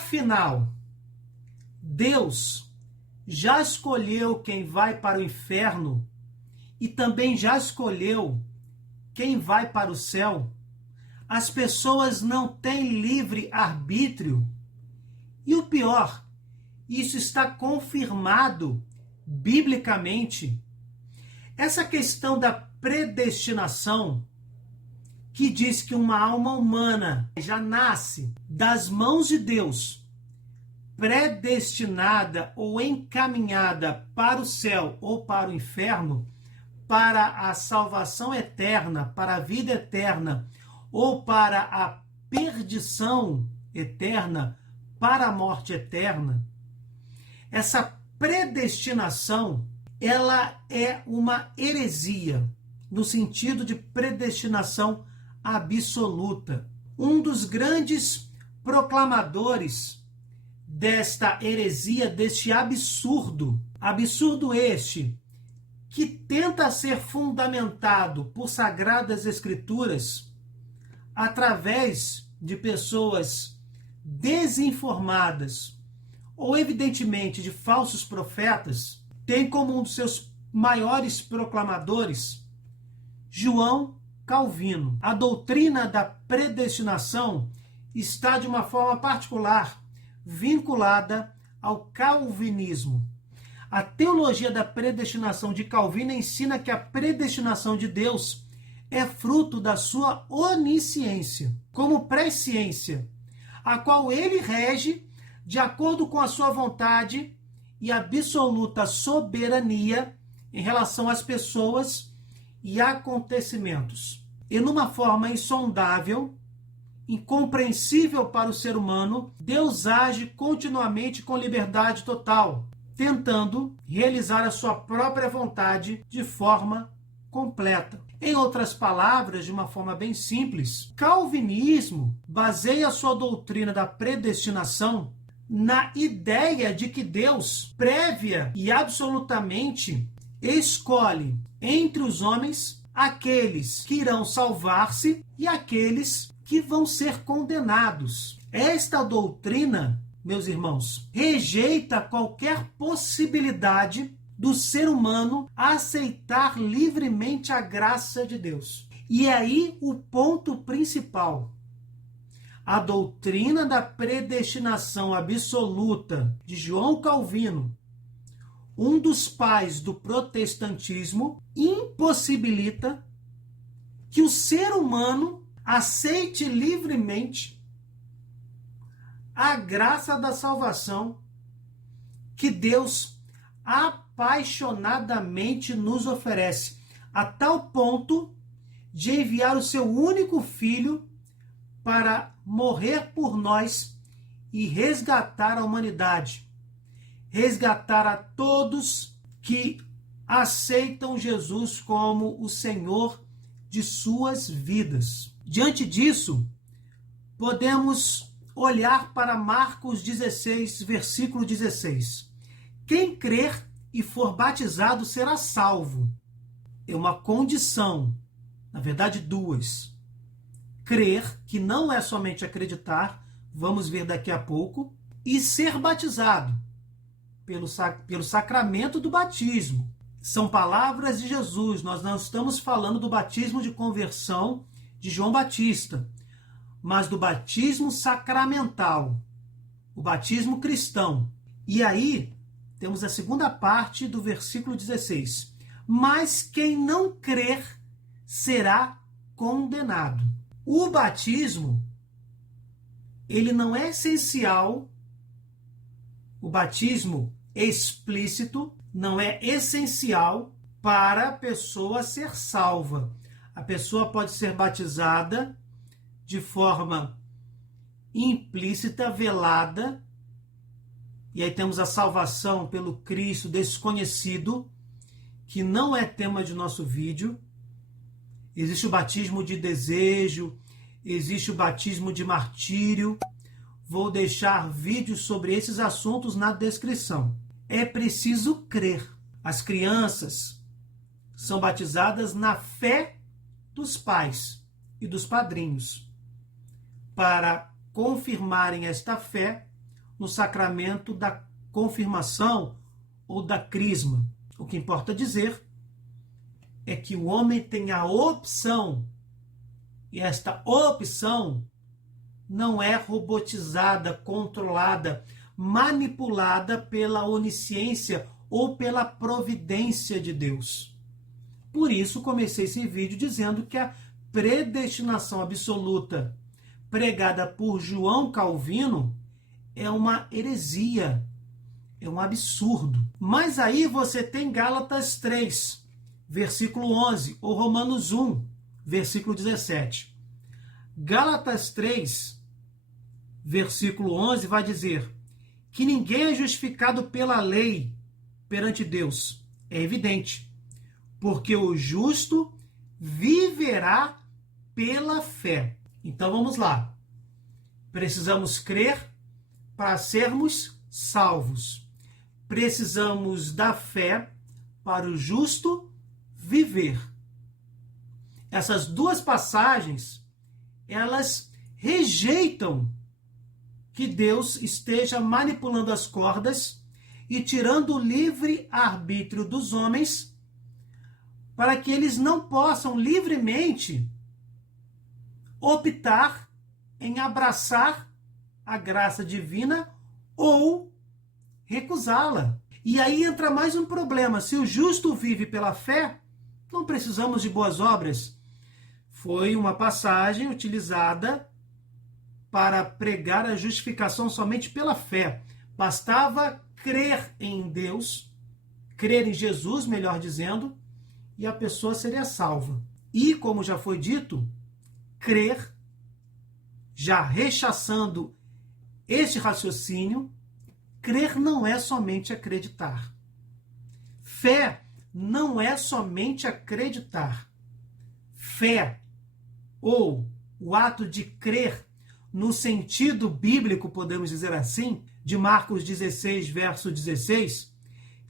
Afinal, Deus já escolheu quem vai para o inferno e também já escolheu quem vai para o céu. As pessoas não têm livre arbítrio. E o pior, isso está confirmado biblicamente. Essa questão da predestinação, que diz que uma alma humana já nasce das mãos de Deus, predestinada ou encaminhada para o céu ou para o inferno, para a salvação eterna, para a vida eterna, ou para a perdição eterna, para a morte eterna. Essa predestinação, ela é uma heresia, no sentido de predestinação absoluta. Um dos grandes proclamadores desta heresia, deste absurdo este, que tenta ser fundamentado por sagradas escrituras, através de pessoas desinformadas, ou evidentemente de falsos profetas, tem como um dos seus maiores proclamadores João Calvino. A doutrina da predestinação está de uma forma particular vinculada ao calvinismo. A teologia da predestinação de Calvino ensina que a predestinação de Deus é fruto da sua onisciência, como presciência, a qual ele rege de acordo com a sua vontade e absoluta soberania em relação às pessoas e acontecimentos. E numa forma insondável, incompreensível para o ser humano, Deus age continuamente com liberdade total, tentando realizar a sua própria vontade de forma completa. Em outras palavras, de uma forma bem simples, calvinismo baseia sua doutrina da predestinação na ideia de que Deus, prévia e absolutamente, escolhe entre os homens aqueles que irão salvar-se e aqueles que vão ser condenados. Esta doutrina, meus irmãos, rejeita qualquer possibilidade do ser humano aceitar livremente a graça de Deus. E aí o ponto principal. A doutrina da predestinação absoluta de João Calvino, um dos pais do protestantismo, impossibilita que o ser humano aceite livremente a graça da salvação que Deus apaixonadamente nos oferece, a tal ponto de enviar o seu único filho para morrer por nós e resgatar a humanidade, resgatar a todos que aceitam Jesus como o Senhor de suas vidas. Diante disso, podemos olhar para Marcos 16, versículo 16. Quem crer e for batizado será salvo. É uma condição, na verdade duas. Crer, que não é somente acreditar, vamos ver daqui a pouco, e ser batizado pelo sacramento do batismo. São palavras de Jesus, nós não estamos falando do batismo de conversão de João Batista, mas do batismo sacramental, o batismo cristão. E aí, temos a segunda parte do versículo 16. Mas quem não crer será condenado. O batismo, ele não é essencial, o batismo explícito não é essencial para a pessoa ser salva. A pessoa pode ser batizada de forma implícita, velada, e aí temos a salvação pelo Cristo desconhecido, que não é tema de nosso vídeo. Existe o batismo de desejo, existe o batismo de martírio. Vou deixar vídeos sobre esses assuntos na descrição. É preciso crer. As crianças são batizadas na fé dos pais e dos padrinhos. Para confirmarem esta fé, no sacramento da confirmação ou da crisma. O que importa dizer é que o homem tem a opção, e esta opção não é robotizada, controlada, manipulada pela onisciência ou pela providência de Deus. Por isso, comecei esse vídeo dizendo que a predestinação absoluta pregada por João Calvino é uma heresia, é um absurdo. Mas aí você tem Gálatas 3, versículo 11, ou Romanos 1, versículo 17. Gálatas 3, versículo 11, vai dizer que ninguém é justificado pela lei perante Deus. É evidente, porque o justo viverá pela fé. Então vamos lá. Precisamos crer para sermos salvos. Precisamos da fé para o justo viver. Essas duas passagens, elas rejeitam que Deus esteja manipulando as cordas e tirando o livre arbítrio dos homens para que eles não possam livremente optar em abraçar a graça divina ou recusá-la. E aí entra mais um problema. Se o justo vive pela fé, não precisamos de boas obras. Foi uma passagem utilizada para pregar a justificação somente pela fé. Bastava crer em Deus, crer em Jesus, melhor dizendo, e a pessoa seria salva. E, como já foi dito, crer, já rechaçando este raciocínio, crer não é somente acreditar. Fé não é somente acreditar. Fé, ou o ato de crer, no sentido bíblico, podemos dizer assim, de Marcos 16, verso 16,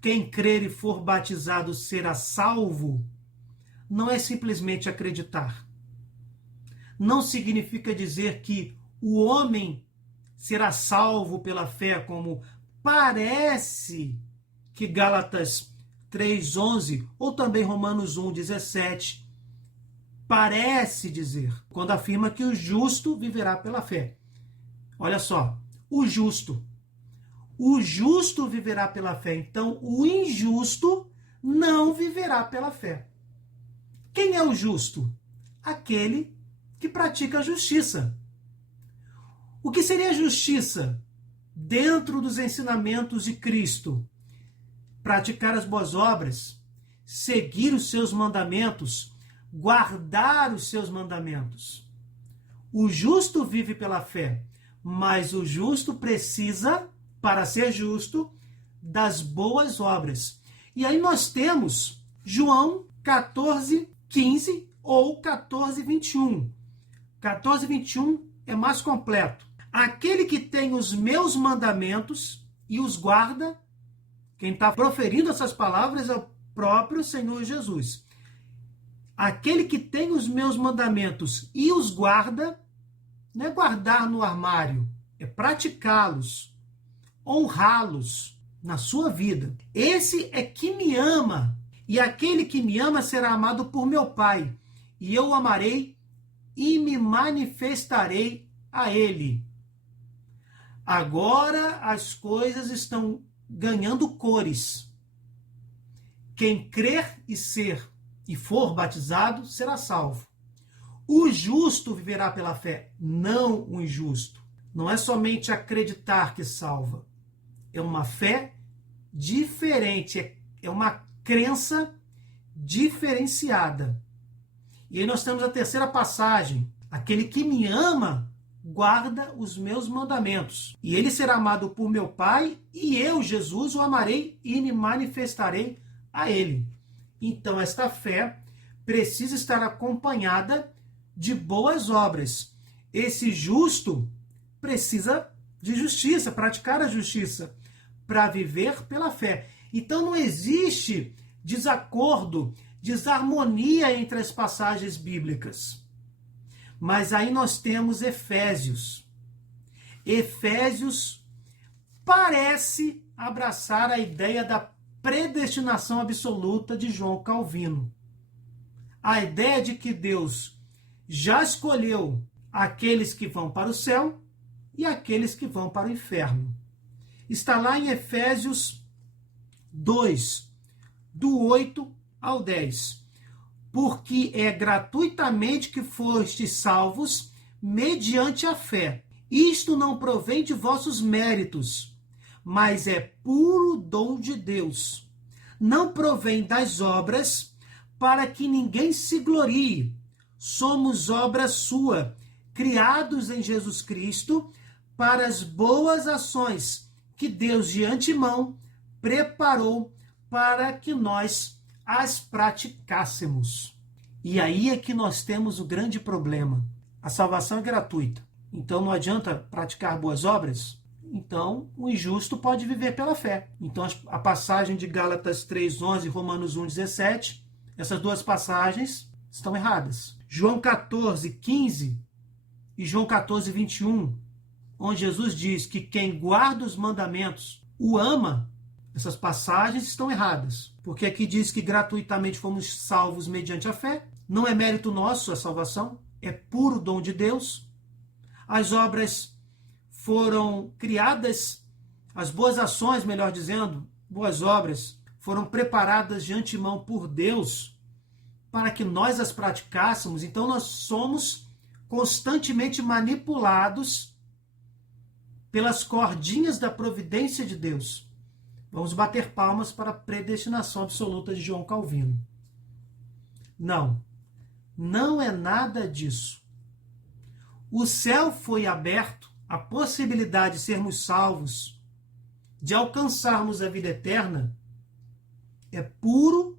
quem crer e for batizado será salvo, não é simplesmente acreditar. Não significa dizer que o homem será salvo pela fé, como parece que Gálatas 3:11 ou também Romanos 1:17 parece dizer, quando afirma que o justo viverá pela fé. Olha só, o justo viverá pela fé, então o injusto não viverá pela fé. Quem é o justo? Aquele que pratica a justiça. O que seria justiça dentro dos ensinamentos de Cristo? Praticar as boas obras, seguir os seus mandamentos, guardar os seus mandamentos. O justo vive pela fé, mas o justo precisa, para ser justo, das boas obras. E aí nós temos João 14:15 ou 14:21. 14:21 é mais completo. Aquele que tem os meus mandamentos e os guarda, quem está proferindo essas palavras é o próprio Senhor Jesus. Aquele que tem os meus mandamentos e os guarda, não é guardar no armário, é praticá-los, honrá-los na sua vida. Esse é que me ama, e aquele que me ama será amado por meu Pai, e eu o amarei e me manifestarei a ele. Agora as coisas estão ganhando cores. Quem crer e for batizado será salvo. O justo viverá pela fé, não o injusto. Não é somente acreditar que salva. É uma fé diferente, é uma crença diferenciada. E aí nós temos a terceira passagem. Aquele que me ama, guarda os meus mandamentos. E ele será amado por meu Pai, e eu, Jesus, o amarei e me manifestarei a ele. Então, esta fé precisa estar acompanhada de boas obras. Esse justo precisa de justiça, praticar a justiça, para viver pela fé. Então, não existe desacordo, desarmonia entre as passagens bíblicas. Mas aí nós temos Efésios. Efésios parece abraçar a ideia da predestinação absoluta de João Calvino. A ideia de que Deus já escolheu aqueles que vão para o céu e aqueles que vão para o inferno. Está lá em Efésios 2, do 8 ao 10. Porque é gratuitamente que fostes salvos mediante a fé. Isto não provém de vossos méritos, mas é puro dom de Deus. Não provém das obras, para que ninguém se glorie. Somos obra sua, criados em Jesus Cristo, para as boas ações que Deus de antemão preparou para que nós as praticássemos. E aí é que nós temos o grande problema. A salvação é gratuita. Então não adianta praticar boas obras? Então o injusto pode viver pela fé. Então a passagem de Gálatas 3:11 e Romanos 1:17, essas duas passagens estão erradas. João 14:15 e João 14:21, onde Jesus diz que quem guarda os mandamentos o ama, essas passagens estão erradas. Porque aqui diz que gratuitamente fomos salvos mediante a fé. Não é mérito nosso a salvação, é puro dom de Deus. As obras foram criadas, as boas ações, melhor dizendo, boas obras, foram preparadas de antemão por Deus para que nós as praticássemos. Então nós somos constantemente manipulados pelas cordinhas da providência de Deus. Vamos bater palmas para a predestinação absoluta de João Calvino. Não, não é nada disso. O céu foi aberto, a possibilidade de sermos salvos, de alcançarmos a vida eterna, é puro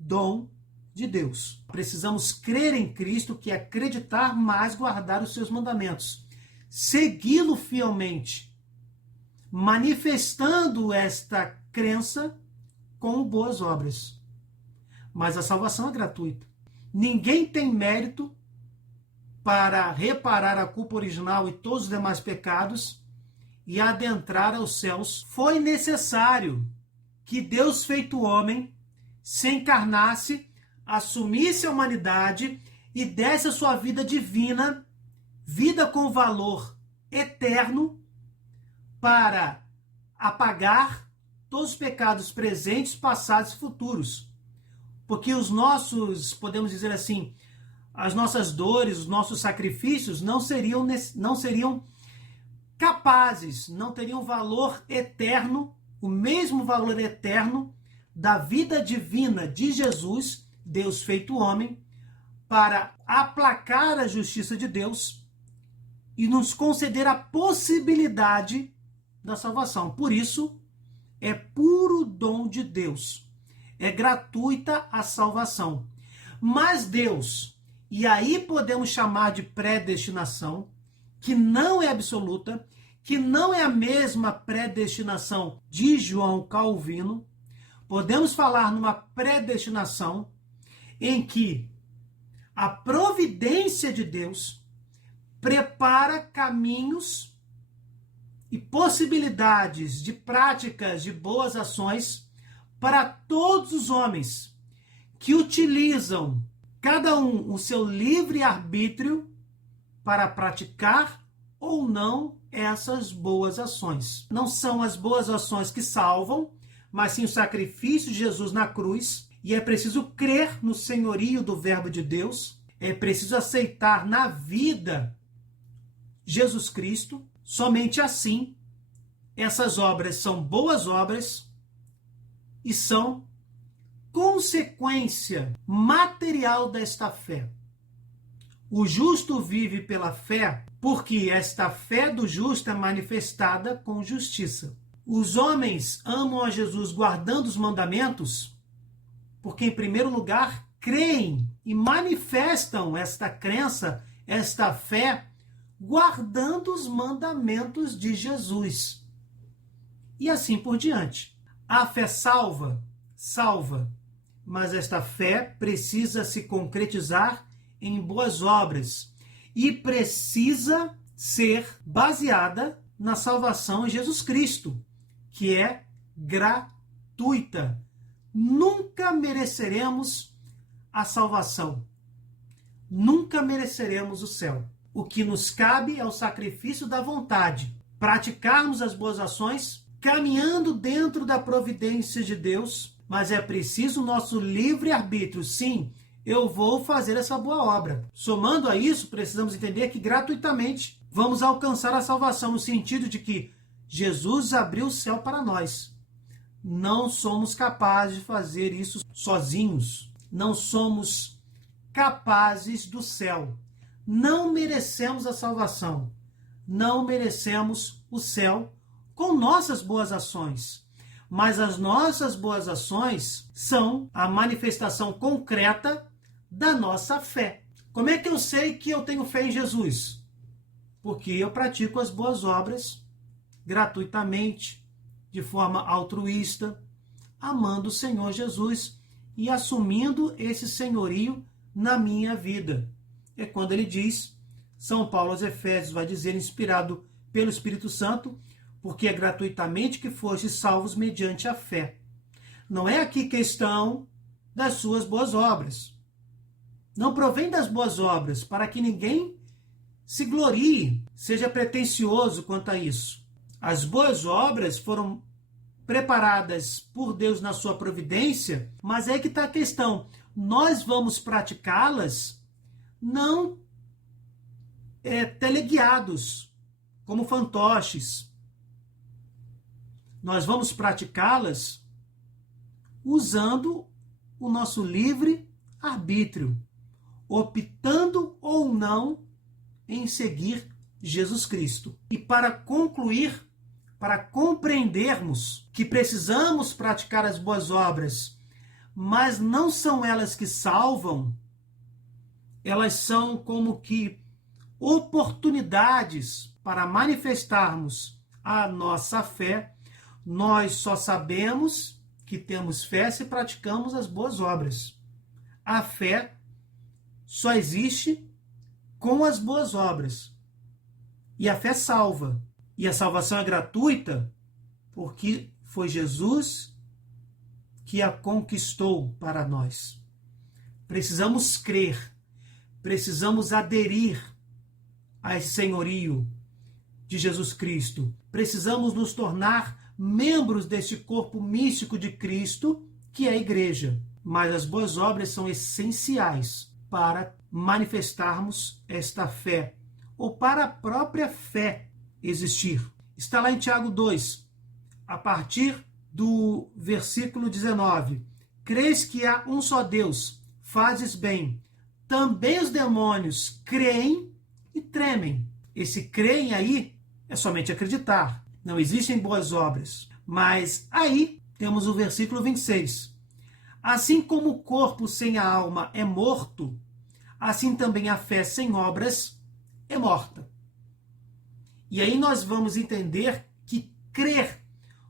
dom de Deus. Precisamos crer em Cristo, que é acreditar, mas guardar os seus mandamentos. Segui-lo fielmente, manifestando esta crença com boas obras. Mas a salvação é gratuita. Ninguém tem mérito para reparar a culpa original e todos os demais pecados e adentrar aos céus. Foi necessário que Deus, feito homem, se encarnasse, assumisse a humanidade e desse a sua vida divina, vida com valor eterno, para apagar todos os pecados presentes, passados e futuros. Porque os nossos, podemos dizer assim, as nossas dores, os nossos sacrifícios não seriam capazes, não teriam valor eterno, o mesmo valor eterno da vida divina de Jesus, Deus feito homem, para aplacar a justiça de Deus e nos conceder a possibilidade da salvação. Por isso, é puro dom de Deus. É gratuita a salvação. Mas Deus, e aí podemos chamar de predestinação, que não é absoluta, que não é a mesma predestinação de João Calvino. Podemos falar numa predestinação em que a providência de Deus prepara caminhos e possibilidades de práticas de boas ações para todos os homens que utilizam cada um o seu livre-arbítrio para praticar ou não essas boas ações. Não são as boas ações que salvam, mas sim o sacrifício de Jesus na cruz. E é preciso crer no senhorio do Verbo de Deus. É preciso aceitar na vida Jesus Cristo. Somente assim essas obras são boas obras e são consequência material desta fé. O justo vive pela fé, porque esta fé do justo é manifestada com justiça. Os homens amam a Jesus guardando os mandamentos, porque, em primeiro lugar, creem e manifestam esta crença, esta fé, guardando os mandamentos de Jesus. E assim por diante. A fé salva, mas esta fé precisa se concretizar em boas obras e precisa ser baseada na salvação em Jesus Cristo. que é gratuita. Nunca mereceremos a salvação. Nunca mereceremos o céu. O que nos cabe é o sacrifício da vontade. Praticarmos as boas ações, caminhando dentro da providência de Deus, mas é preciso o nosso livre-arbítrio. Sim, eu vou fazer essa boa obra. Somando a isso, precisamos entender que gratuitamente vamos alcançar a salvação, no sentido de que Jesus abriu o céu para nós. Não somos capazes de fazer isso sozinhos. Não somos capazes do céu. Não merecemos a salvação. Não merecemos o céu com nossas boas ações. Mas as nossas boas ações são a manifestação concreta da nossa fé. Como é que eu sei que eu tenho fé em Jesus? Porque eu pratico as boas obras gratuitamente, de forma altruísta, amando o Senhor Jesus e assumindo esse senhorio na minha vida. É quando ele diz, São Paulo aos Efésios vai dizer, inspirado pelo Espírito Santo, porque é gratuitamente que fostes salvos mediante a fé. Não é aqui questão das suas boas obras. Não provém das boas obras, para que ninguém se glorie, seja pretensioso quanto a isso. As boas obras foram preparadas por Deus na sua providência, mas é que está a questão. Nós vamos praticá-las não teleguiados, como fantoches. Nós vamos praticá-las usando o nosso livre arbítrio, optando ou não em seguir Jesus Cristo. E para concluir, para compreendermos que precisamos praticar as boas obras, mas não são elas que salvam, elas são como que oportunidades para manifestarmos a nossa fé. Nós só sabemos que temos fé se praticamos as boas obras. A fé só existe com as boas obras. E a fé salva. E a salvação é gratuita porque foi Jesus que a conquistou para nós. Precisamos crer, precisamos aderir a esse senhorio de Jesus Cristo. Precisamos nos tornar membros deste corpo místico de Cristo, que é a igreja. Mas as boas obras são essenciais para manifestarmos esta fé, ou para a própria fé existir. Está lá em Tiago 2, a partir do versículo 19. Crês que há um só Deus, fazes bem. Também os demônios creem e tremem. Esse creem aí é somente acreditar. Não existem boas obras. Mas aí temos o versículo 26. Assim como o corpo sem a alma é morto, assim também a fé sem obras é morta. E aí nós vamos entender que crer,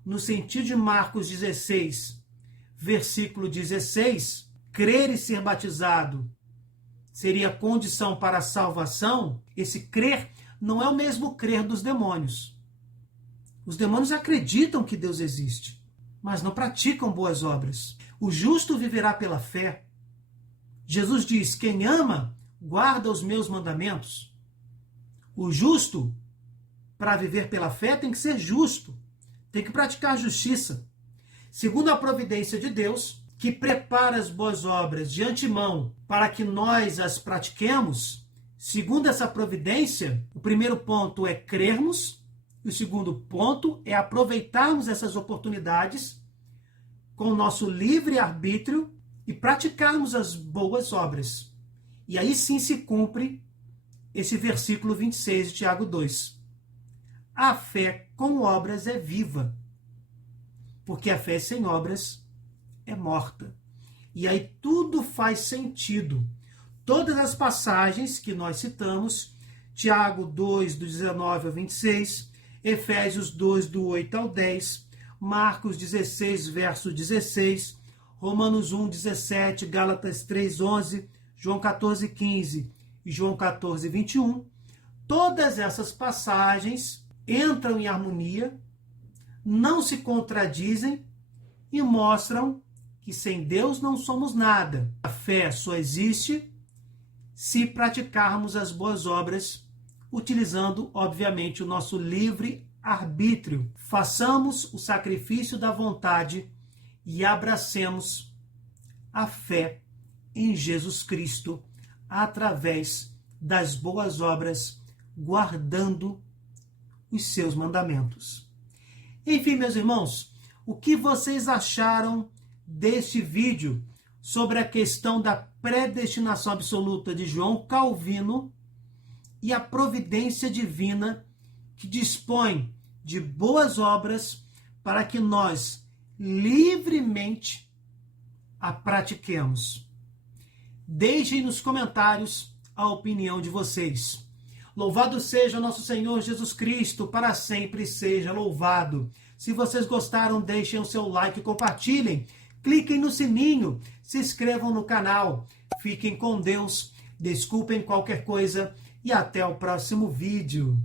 no sentido de Marcos 16, versículo 16, crer e ser batizado seria condição para a salvação. Esse crer não é o mesmo crer dos demônios. Os demônios acreditam que Deus existe, mas não praticam boas obras. O justo viverá pela fé. Jesus diz, quem ama, guarda os meus mandamentos. O justo, para viver pela fé, tem que ser justo, tem que praticar justiça. Segundo a providência de Deus, que prepara as boas obras de antemão para que nós as pratiquemos, segundo essa providência, o primeiro ponto é crermos, e o segundo ponto é aproveitarmos essas oportunidades com o nosso livre-arbítrio e praticarmos as boas obras. E aí sim se cumpre esse versículo 26 de Tiago 2. A fé com obras é viva, porque a fé sem obras é morta. E aí tudo faz sentido. Todas as passagens que nós citamos, Tiago 2, do 19 ao 26, Efésios 2, do 8 ao 10, Marcos 16, verso 16, Romanos 1, 17, Gálatas 3, 11, João 14, 15 e João 14, 21, todas essas passagens entram em harmonia não se contradizem e mostram que sem Deus não somos nada. A fé só existe se praticarmos as boas obras, utilizando, obviamente, o nosso livre arbítrio. Façamos o sacrifício da vontade e abracemos a fé em Jesus Cristo através das boas obras, guardando os seus mandamentos. Enfim, meus irmãos, o que vocês acharam deste vídeo sobre a questão da predestinação absoluta de João Calvino e a providência divina que dispõe de boas obras para que nós livremente a pratiquemos? Deixem nos comentários a opinião de vocês. Louvado seja nosso Senhor Jesus Cristo, para sempre seja louvado. Se vocês gostaram, deixem o seu like e compartilhem. Cliquem no sininho, se inscrevam no canal. Fiquem com Deus, desculpem qualquer coisa e até o próximo vídeo.